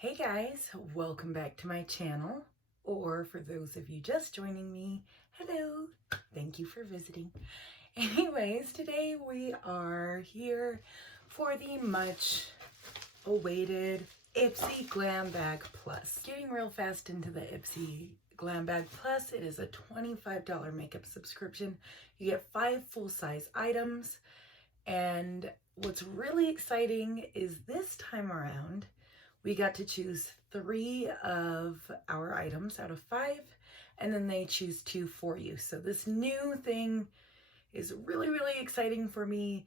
Hey guys, welcome back to my channel, or for those of you just joining me, hello, thank you for visiting. Anyways, today we are here for the much awaited Ipsy Glambag Plus. Getting real fast into the Ipsy Glambag Plus, it is a $25 makeup subscription. You get 5 full-size items, and what's really exciting is this time around, we got to choose 3 of our items out of 5, and then they choose 2 for you. So this new thing is really exciting for me.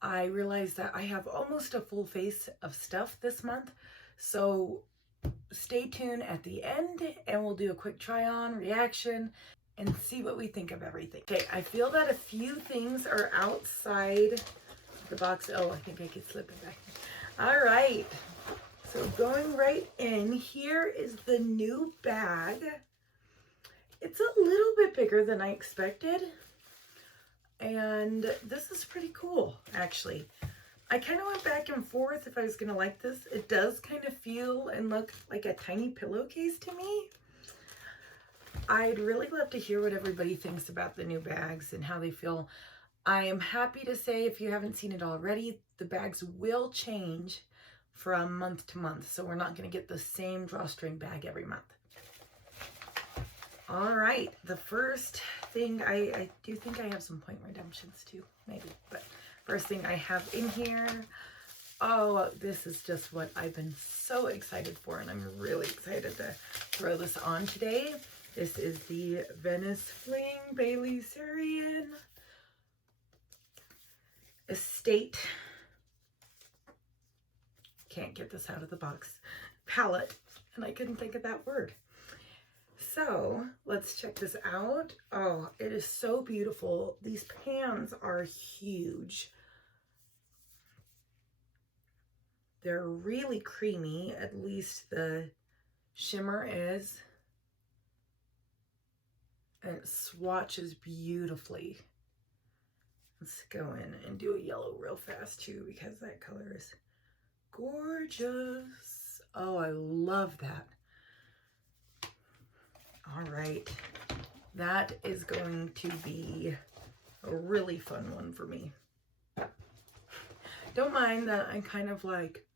I realized that I have almost a full face of stuff this month. So stay tuned at the end and we'll do a quick try on reaction and see what we think of everything. Okay, I feel that a few things are outside the box. Oh, I think I could slip it back. All right. So going right in, here is the new bag. It's a little bit bigger than I expected. And this is pretty cool, actually. I kind of went back and forth if I was going to like this. It does kind of feel and look like a tiny pillowcase to me. I'd really love to hear what everybody thinks about the new bags and how they feel. I am happy to say, if you haven't seen it already, the bags will change from month to month, so we're not going to get the same drawstring bag every month. All right, the first thing, I do think I have some point redemptions too, maybe, but first thing I have in here, oh, this is just what I've been so excited for, and I'm really excited to throw this on today. This is the Venice Fling Bailey Syrian Estate, can't get this out of the box, palette, and I couldn't think of that word. So let's check this out. Oh, it is so beautiful. These pans are huge. They're really creamy, at least the shimmer is. And it swatches beautifully. Let's go in and do a yellow real fast too, because that color is gorgeous. Oh, I love that. All right, that is going to be a really fun one for me. Don't mind that I'm kind of like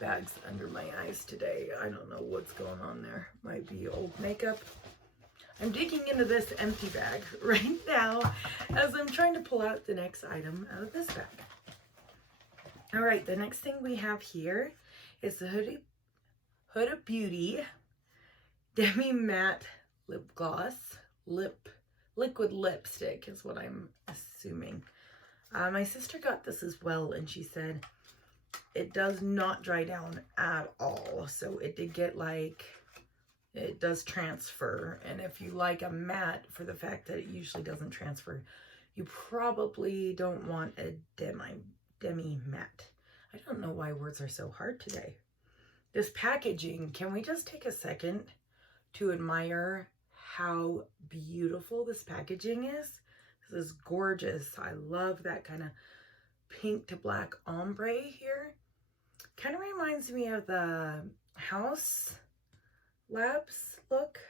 bags under my eyes today. I don't know what's going on there. Might be old makeup. I'm digging into this empty bag right now as I'm trying to pull out the next item out of this bag. All right, the next thing we have here is the Huda Beauty Demi Matte Lip Gloss, liquid lipstick is what I'm assuming. My sister got this as well, and she said it does not dry down at all. So it did get like, it does transfer. And if you like a matte, for the fact that it usually doesn't transfer, you probably don't want a demi matte. I don't know why words are so hard today. This packaging, can we just take a second to admire how beautiful this packaging is? This is gorgeous. I love that kind of pink to black ombre here. Kind of reminds me of the House Labs look.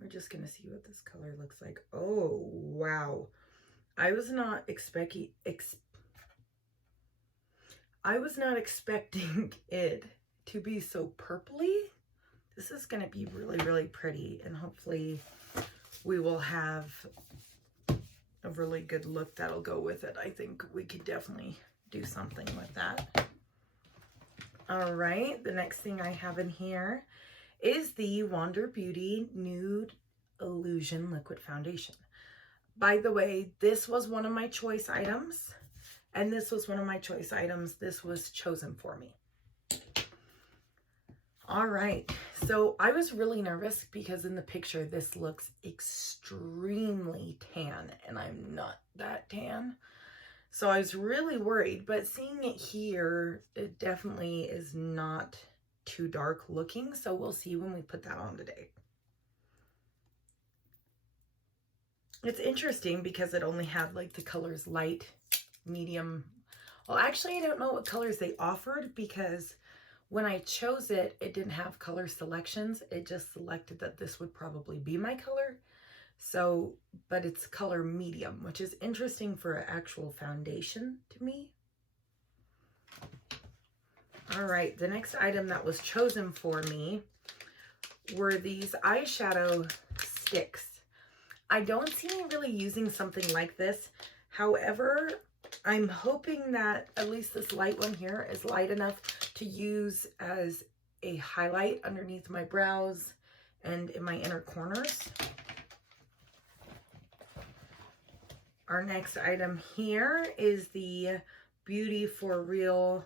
We're just gonna see what this color looks like. Oh wow, I was not expecting it to be so purpley. This is going to be really pretty, and hopefully we will have a really good look that'll go with it. I think we could definitely do something with that. All right, the next thing I have in here is the Wander Beauty Nude Illusion Liquid Foundation. By the way, this was one of my choice items, and this was one of my choice items. This was chosen for me. All right, so I was really nervous because in the picture, this looks extremely tan, and I'm not that tan. So I was really worried, but seeing it here, it definitely is not too dark looking. So we'll see when we put that on today. It's interesting because it only had like the colors light, medium. Well, actually, I don't know what colors they offered because When I chose it, it didn't have color selections. It just selected that this would probably be my color. So, but it's color medium, which is interesting for an actual foundation to me. All right, the next item that was chosen for me were these eyeshadow sticks. I don't see me really using something like this. However, I'm hoping that at least this light one here is light enough to use as a highlight underneath my brows and in my inner corners. Our next item here is the Beauty for Real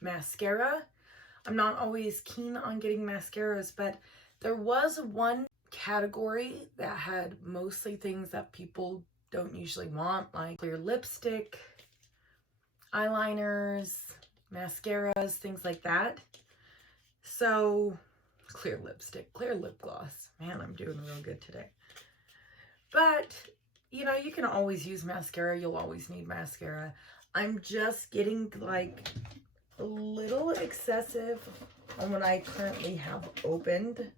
mascara. I'm not always keen on getting mascaras, but there was one category that had mostly things that people don't usually want, like clear lipstick, eyeliners, mascaras, things like that. So, clear lipstick, clear lip gloss. Man, I'm doing real good today. But, you know, you can always use mascara. You'll always need mascara. I'm just getting like a little excessive on what I currently have opened.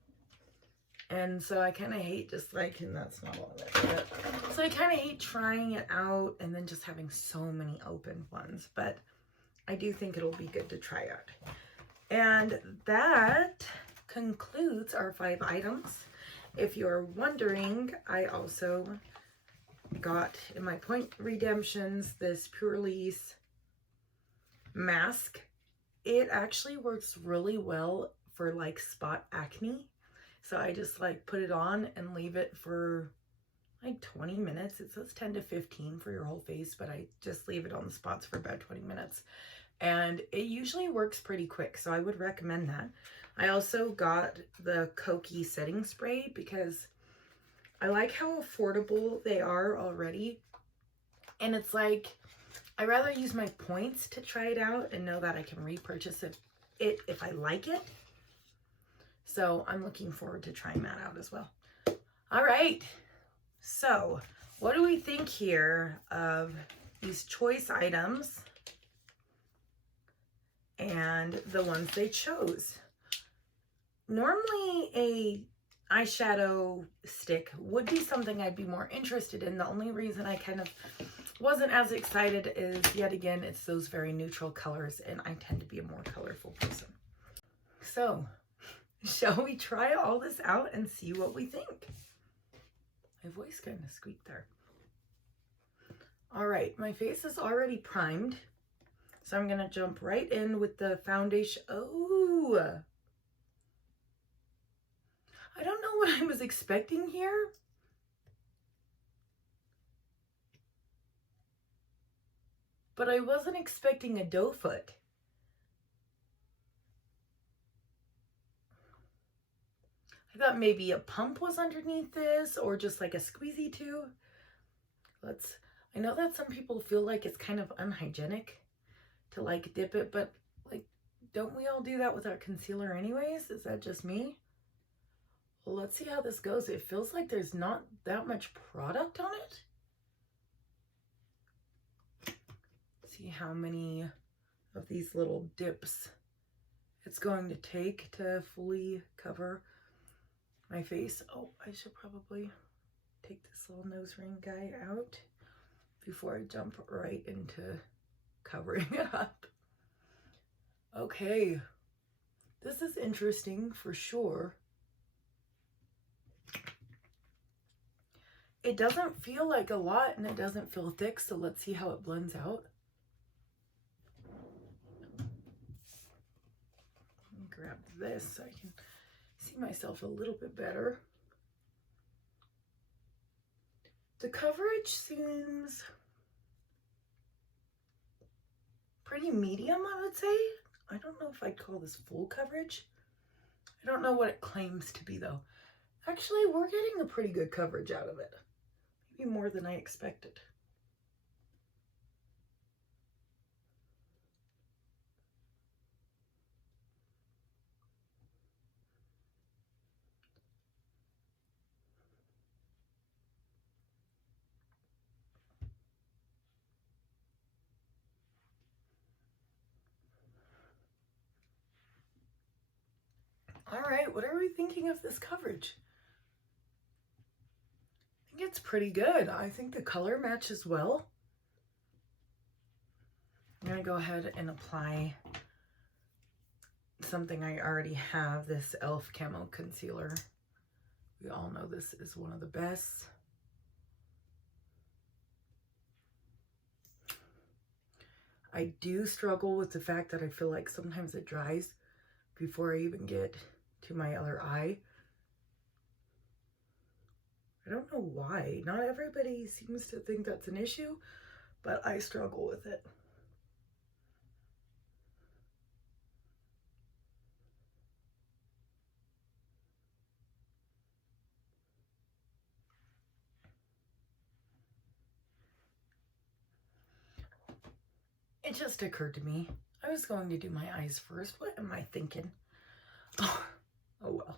And so I kind of hate just like, and that's not all of it, but so I kind of hate trying it out and then just having so many open ones, but I do think it'll be good to try out. And that concludes our 5 items. If you're wondering, I also got in my point redemptions this Purlisse mask. It actually works really well for like spot acne. So I just like put it on and leave it for like 20 minutes. It says 10 to 15 for your whole face, but I just leave it on the spots for about 20 minutes. And it usually works pretty quick, so I would recommend that. I also got the Koki setting spray because I like how affordable they are already. And it's like, I'd rather use my points to try it out and know that I can repurchase it if I like it. So I'm looking forward to trying that out as well. All right. So what do we think here of these choice items and the ones they chose? Normally a eyeshadow stick would be something I'd be more interested in. The only reason I kind of wasn't as excited is, yet again, it's those very neutral colors, and I tend to be a more colorful person. So, shall we try all this out and see what we think? My voice kind of squeaked there. All right, my face is already primed, so I'm gonna jump right in with the foundation. Oh, I don't know what I was expecting here. But I wasn't expecting a doe foot. I thought maybe a pump was underneath this, or just like a squeezy too. I know that some people feel like it's kind of unhygienic to like dip it, but like, don't we all do that with our concealer anyways? Is that just me? Well, let's see how this goes. It feels like there's not that much product on it. See how many of these little dips it's going to take to fully cover my face. Oh, I should probably take this little nose ring guy out before I jump right into covering it up. Okay, this is interesting for sure. It doesn't feel like a lot and it doesn't feel thick, so let's see how it blends out. Let me grab this so I can see myself a little bit better. The coverage seems pretty medium, I would say. I don't know if I'd call this full coverage. I don't know what it claims to be though. Actually, we're getting a pretty good coverage out of it. Maybe more than I expected. right, what are we thinking of this coverage? I think it's pretty good. I think the color matches well. I'm gonna go ahead and apply something I already have, this e.l.f. Camo Concealer. We all know this is one of the best. I do struggle with the fact that I feel like sometimes it dries before I even get to my other eye. I don't know why. Not everybody seems to think that's an issue, but I struggle with it. It just occurred to me, I was going to do my eyes first. What am I thinking? Oh well.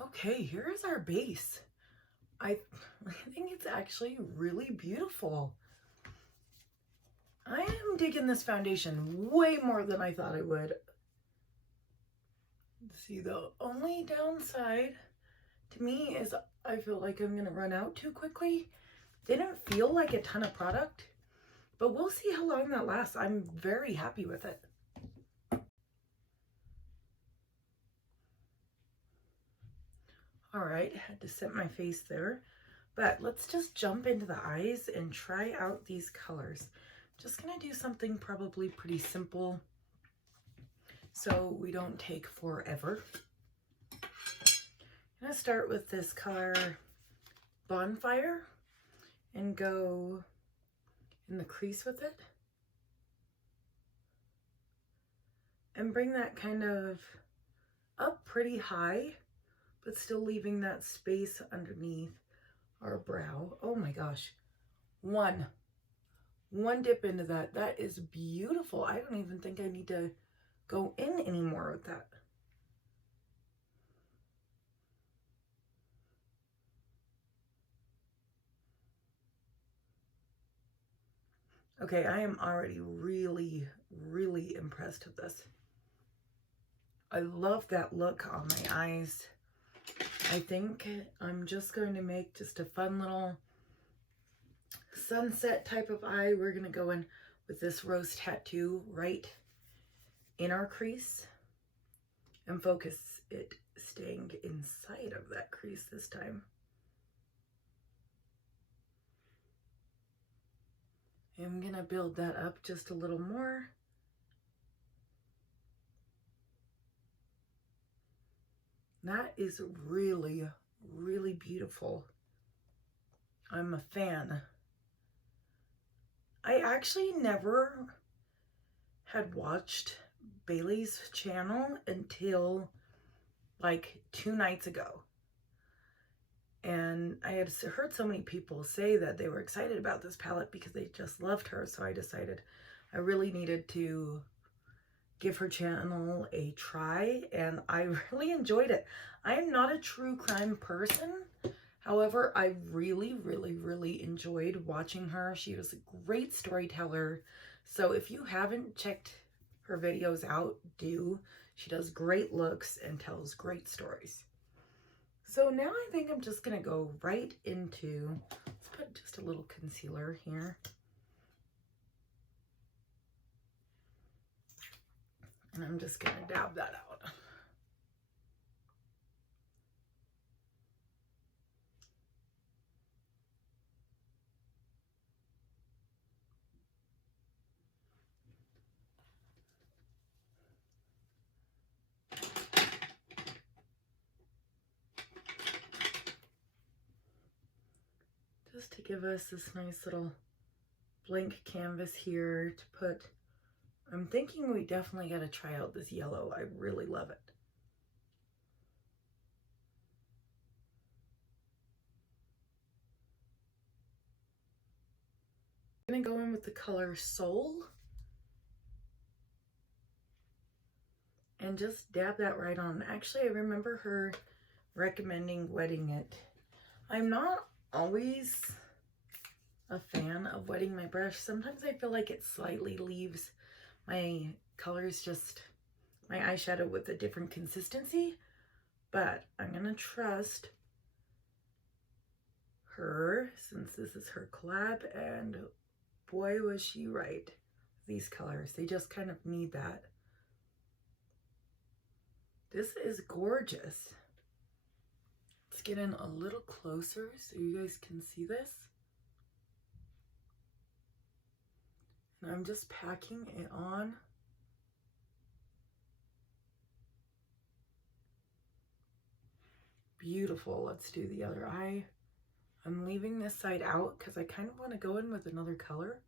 Okay, here's our base. I think it's actually really beautiful. I am digging this foundation way more than I thought I would. See, the only downside to me is I feel like I'm gonna run out too quickly. Didn't feel like a ton of product, but we'll see how long that lasts. I'm very happy with it. All right, had to set my face there, but let's just jump into the eyes and try out these colors. Just gonna do something probably pretty simple so we don't take forever. I'm gonna start with this color Bonfire and go in the crease with it and bring that kind of up pretty high, but still leaving that space underneath our brow. Oh my gosh, one dip into that. That is beautiful. I don't even think I need to go in anymore with that. Okay, I am already really, really impressed with this. I love that look on my eyes. I think I'm just going to make just a fun little sunset type of eye. We're going to go in with this rose tattoo right in our crease and focus it staying inside of that crease this time. I'm going to build that up just a little more. That is really, really beautiful. I'm a fan. I actually never had watched Bailey's channel until like 2 nights ago. And I had heard so many people say that they were excited about this palette because they just loved her. So I decided I really needed to give her channel a try, and I really enjoyed it. I am not a true crime person. However, I really, really, really enjoyed watching her. She was a great storyteller. So if you haven't checked her videos out, do. She does great looks and tells great stories. So now I think I'm just going to go right into, let's put just a little concealer here. And I'm just going to dab that out. Just to give us this nice little blank canvas here to put, I'm thinking we definitely got to try out this yellow. I really love it. I'm going to go in with the color Soul and just dab that right on. Actually, I remember her recommending wetting it. I'm not always a fan of wetting my brush. Sometimes I feel like it slightly leaves my colors, just my eyeshadow, with a different consistency, but I'm gonna trust her since this is her collab, and boy was she right. These colors, they just kind of need that. This is gorgeous. Let's get in a little closer so you guys can see this. And I'm just packing it on. Beautiful. Let's do the other eye. I'm leaving this side out because I kind of want to go in with another color.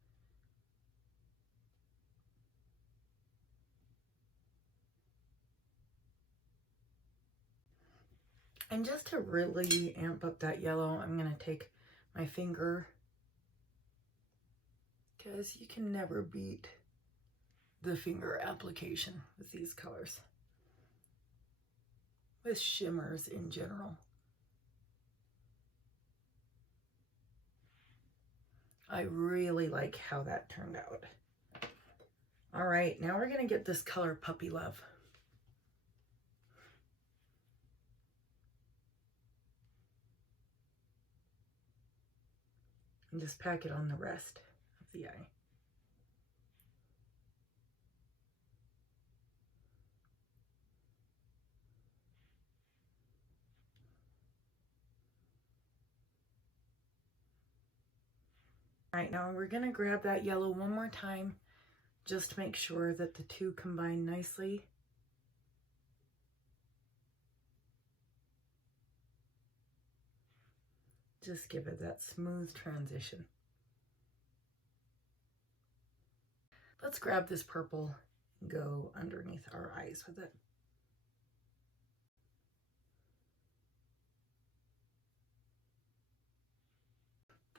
And just to really amp up that yellow, I'm going to take my finger, because you can never beat the finger application with these colors, with shimmers in general. I really like how that turned out. All right, now we're gonna get this color Puppy Love. And just pack it on the rest of the eye. All right, now we're gonna grab that yellow one more time, just to make sure that the two combine nicely. Just give it that smooth transition. Let's grab this purple and go underneath our eyes with it.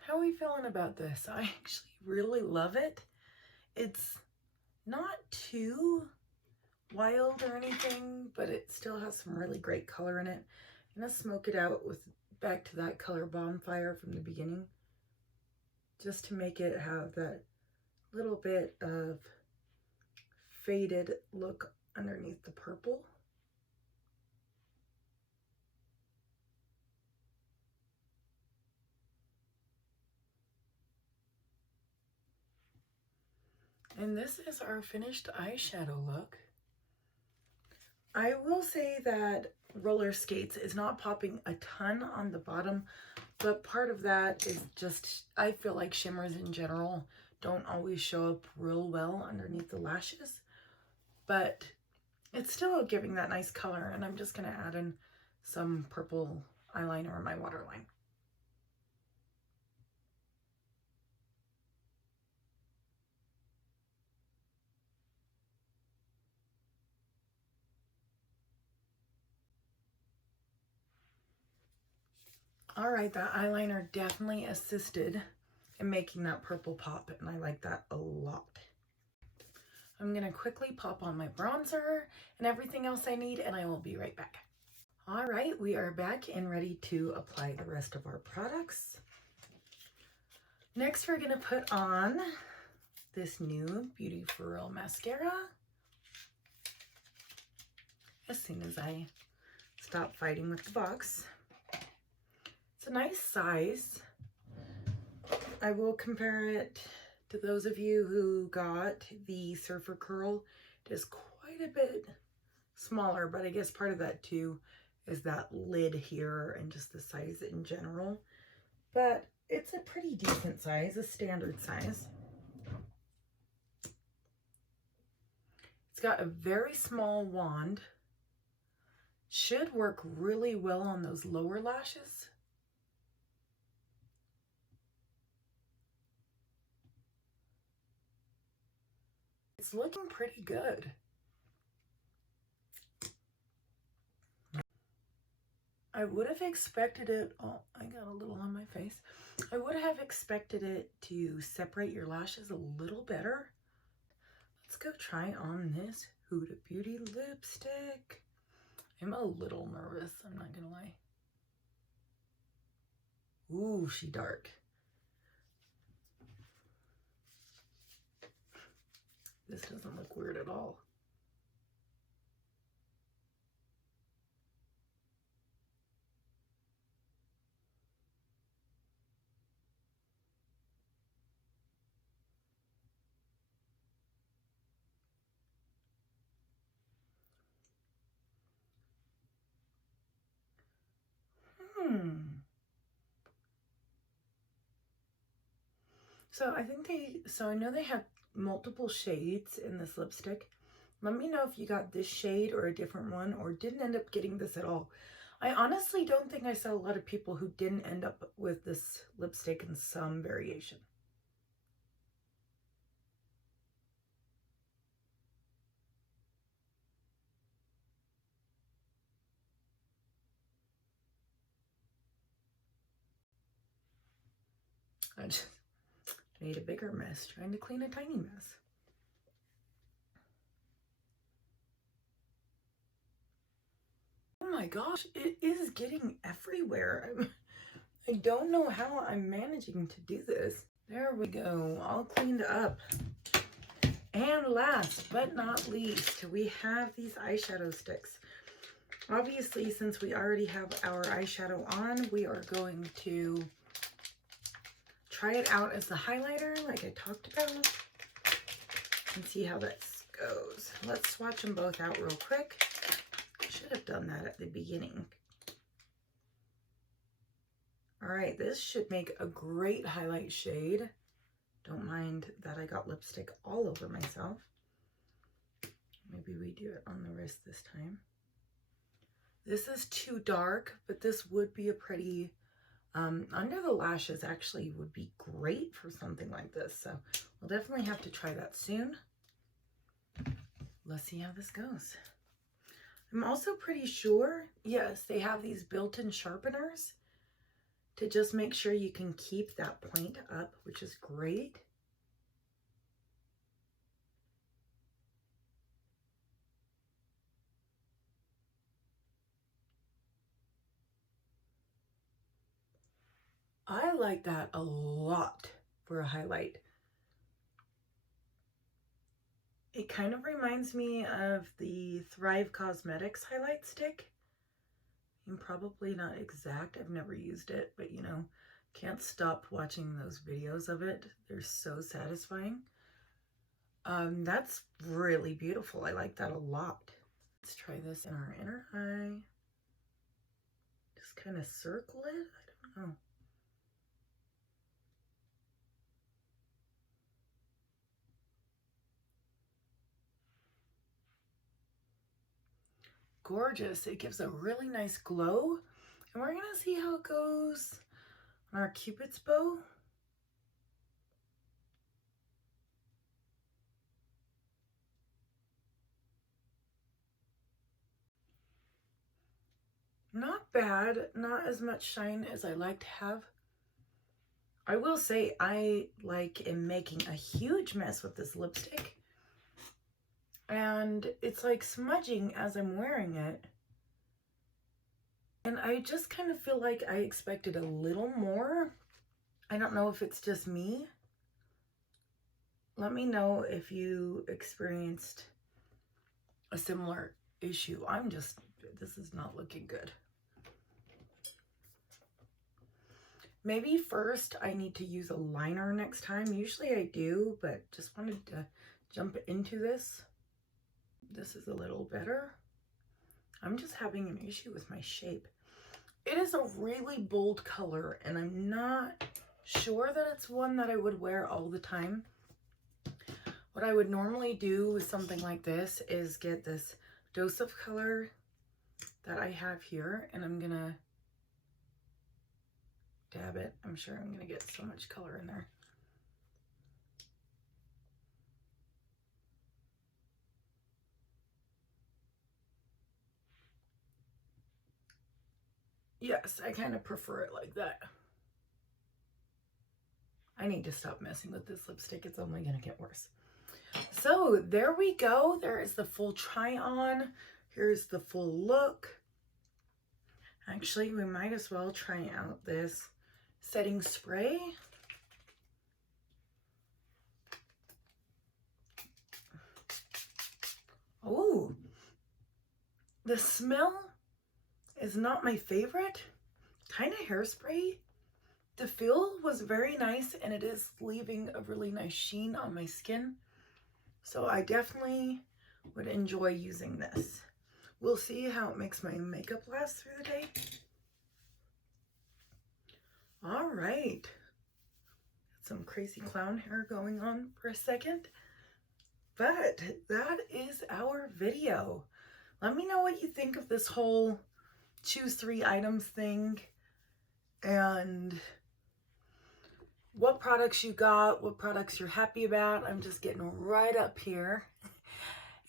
How are we feeling about this? I actually really love it. It's not too wild or anything, but it still has some really great color in it. I'm gonna smoke it out with back to that color Bonfire from the beginning, just to make it have that little bit of faded look underneath the purple. And this is our finished eyeshadow look. I will say that roller skates is not popping a ton on the bottom, but part of that is just, I feel like shimmers in general don't always show up real well underneath the lashes, but it's still giving that nice color. And I'm just gonna add in some purple eyeliner in my waterline. All right, that eyeliner definitely assisted in making that purple pop, and I like that a lot. I'm gonna quickly pop on my bronzer and everything else I need, and I will be right back. All right, we are back and ready to apply the rest of our products. Next, we're gonna put on this new Beauty For Real mascara. As soon as I stop fighting with the box. It's a nice size. I will compare it to those of you who got the Surfer Curl. It is quite a bit smaller, but I guess part of that too is that lid here and just the size in general. But it's a pretty decent size, a standard size. It's got a very small wand. Should work really well on those lower lashes. It's looking pretty good. I would have expected it, oh, I got a little on my face. I would have expected it to separate your lashes a little better. Let's go try on this Huda Beauty lipstick. I'm a little nervous, I'm not gonna lie. Ooh, she dark. This doesn't look weird at all. So I know they have multiple shades in this lipstick. Let me know if you got this shade or a different one or didn't end up getting this at all. I honestly don't think I saw a lot of people who didn't end up with this lipstick in some variation. I just made a bigger mess trying to clean a tiny mess. Oh my gosh, it is getting everywhere. I don't know how I'm managing to do this. There we go, all cleaned up. And last but not least, we have these eyeshadow sticks. Obviously, since we already have our eyeshadow on, we are going to try it out as a highlighter like I talked about and see how that goes. Let's swatch them both out real quick. I should have done that at the beginning. All right, this should make a great highlight shade. Don't mind that I got lipstick all over myself. Maybe we do it on the wrist this time. This is too dark, but this would be a pretty, under the lashes actually would be great for something like this. So we'll definitely have to try that soon. Let's see how this goes. I'm also pretty sure, yes, they have these built-in sharpeners to just make sure you can keep that point up, which is great. I like that a lot for a highlight. It kind of reminds me of the Thrive Cosmetics highlight stick. And probably not exact, I've never used it, but you know, can't stop watching those videos of it. They're so satisfying. That's really beautiful. I like that a lot. Let's try this in our inner eye. Just kind of circle it. I don't know. Gorgeous. It gives a really nice glow. And we're gonna see how it goes on our Cupid's bow. Not bad, not as much shine as I like to have. I will say I am making a huge mess with this lipstick. And it's like smudging as I'm wearing it. And I just kind of feel like I expected a little more. I don't know if it's just me. Let me know if you experienced a similar issue. This is not looking good. Maybe first I need to use a liner next time. Usually I do, but just wanted to jump into this. This is a little better. I'm just having an issue with my shape. It is a really bold color, and I'm not sure that it's one that I would wear all the time. What I would normally do with something like this is get this dose of color that I have here, and I'm gonna dab it. I'm sure I'm gonna get so much color in there. Yes, I kind of prefer it like that. I need to stop messing with this lipstick. It's only gonna get worse. So there we go. There is the full try on. Here's the full look. Actually, we might as well try out this setting spray. Oh, the smell is not my favorite. Kind of hairspray. The feel was very nice, and it is leaving a really nice sheen on my skin. So I definitely would enjoy using this. We'll see how it makes my makeup last through the day. All right. Some crazy clown hair going on for a second. But that is our video. Let me know what you think of this whole choose 3 items thing, and what products you got, what products you're happy about. I'm just getting right up here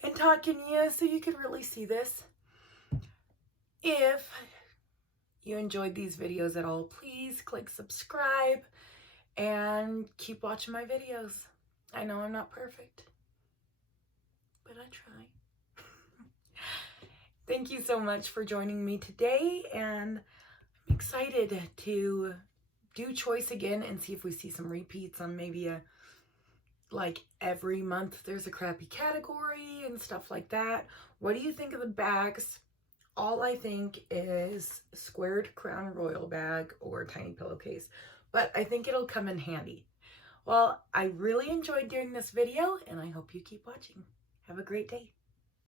and talking to you so you can really see this. If you enjoyed these videos at all, please click subscribe and keep watching my videos. I know I'm not perfect, but I try. Thank you so much for joining me today, and I'm excited to do choice again and see if we see some repeats on maybe like every month there's a crappy category and stuff like that. What do you think of the bags? All I think is squared Crown Royal bag or tiny pillowcase, but I think it'll come in handy. Well, I really enjoyed doing this video, and I hope you keep watching. Have a great day.